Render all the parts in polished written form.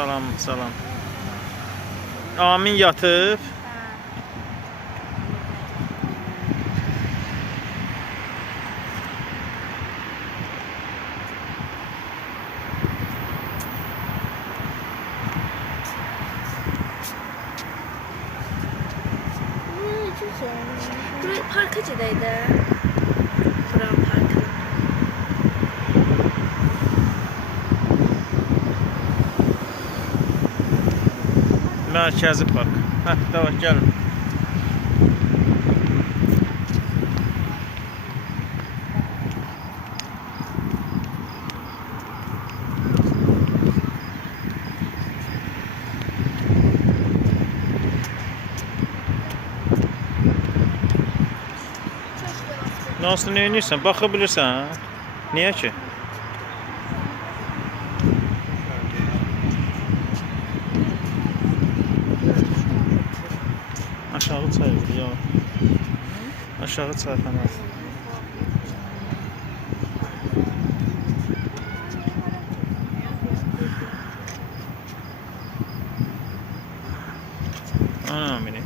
Salam, salam. Amin yatıb. Buraya parka gedəydi. Buranın parkı. Mərkəzi park. Hə, davay, gəlin. Nasıl, ne edirsən? Baxa bilirsən, hə? Niyə ki? Aşağı çayır, ya. Aşağı çayxana. Anam beni.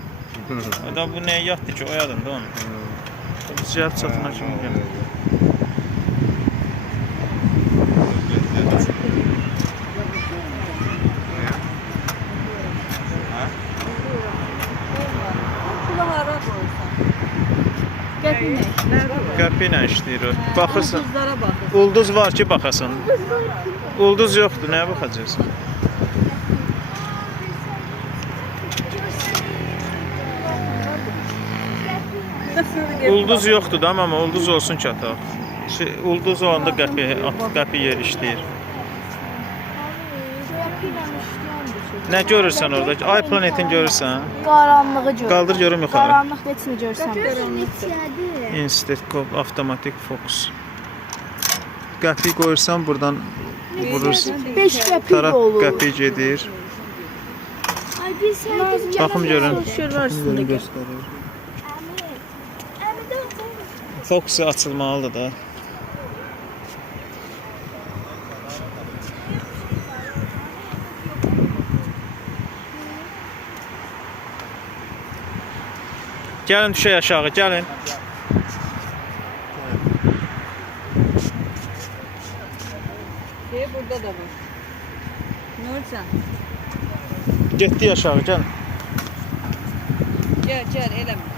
Adam bu neye yattı ki? Oyadım da onu. Ziyaret satına kimi gəlir. Qəpi ilə işləyir o. Baxırsan. Ulduzlara baxır. Ulduz var ki, baxasan. Ulduz yoxdur, nəyə baxacaqsan? Ulduz yoxdur da, amma ulduz olsun ki ataq. Ulduz olanda qəpi yer işləyir. Nə görürsən orada? Ay planetin görürsən? Qaranlığı görürəm. Qaldır görüm yuxarı. Qaranlıq neçini görürsən? Instant avtomatik fokus. Qəpi qoyursan buradan vurursan. 5 qəpik Taraf olur. qəpi gedir. Ay biz səhərdən Baxım görün. Görürsün. Göstərir. Fokusu açılmalıdır da. Gəlin düşək aşağı, gəlin. Burada da var. Nurcan. Getdi aşağı, gəlin. Gəl, eləmə.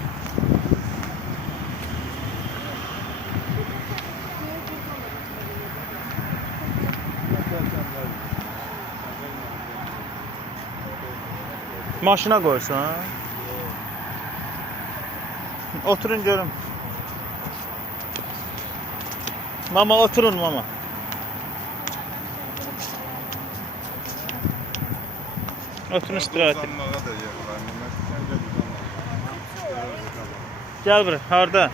Maşına qoysan. Oturun görün. Mama oturun mama. Oturun istirahat edin. Gel buraya. Harda?